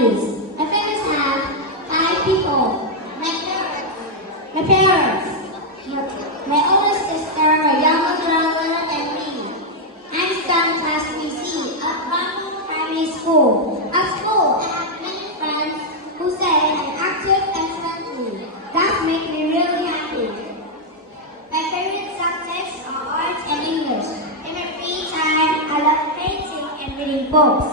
families. My families have 5 people. My parents, my older sister, my younger brother, and me. I'm studying class 3C at Bamboo Primary School. At school, I have many friends who say I'm active and friendly. That makes me really happy. My favorite subjects are art and English. In my free time, I love painting and reading books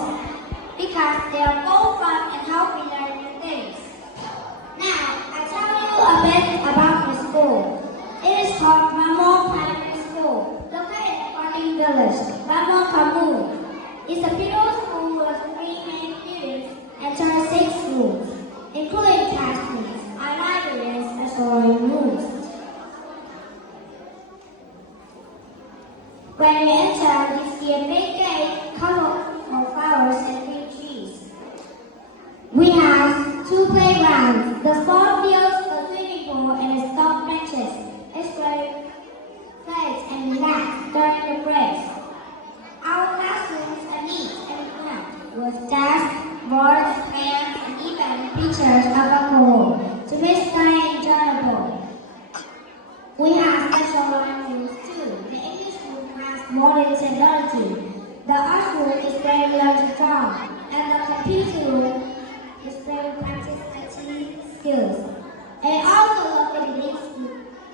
because they are both fun and help me learn new things. Now, I tell you a bit about my school. It is called Bamboo Primary School, located in Parking Village, Bamboo Kamu. It's a middle school with 3 main buildings and 26 rooms, including classrooms, our libraries, and storing rooms. When we enter, we see a big gate covered with flowers and green trees. We have 2 playgrounds, the sport fields, the swimming pool, and the stop benches. It's where we play and relax during the breaks. Our classrooms are neat and clean, with desks, boards, fans, and even pictures of alcohol to make study enjoyable. We have special learning rooms too. The English room has modern technology. The art room is where we learn to draw, and the computer room is where we practice IT skills. And also located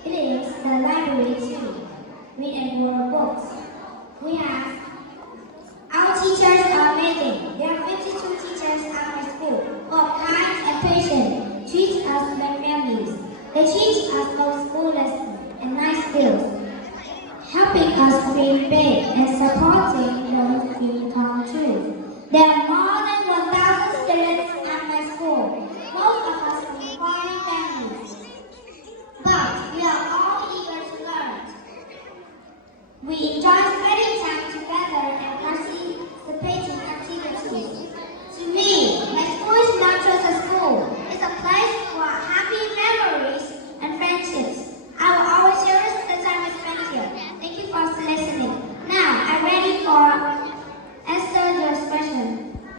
in the library too. We read more books. We have our teachers are amazing. There are 52 teachers at my school, all kind and patient, treat us like families. They teach us both school lessons and life skills, helping us dream big and supporting those dreams come true. There are more than 1,000 students at my school. Most of us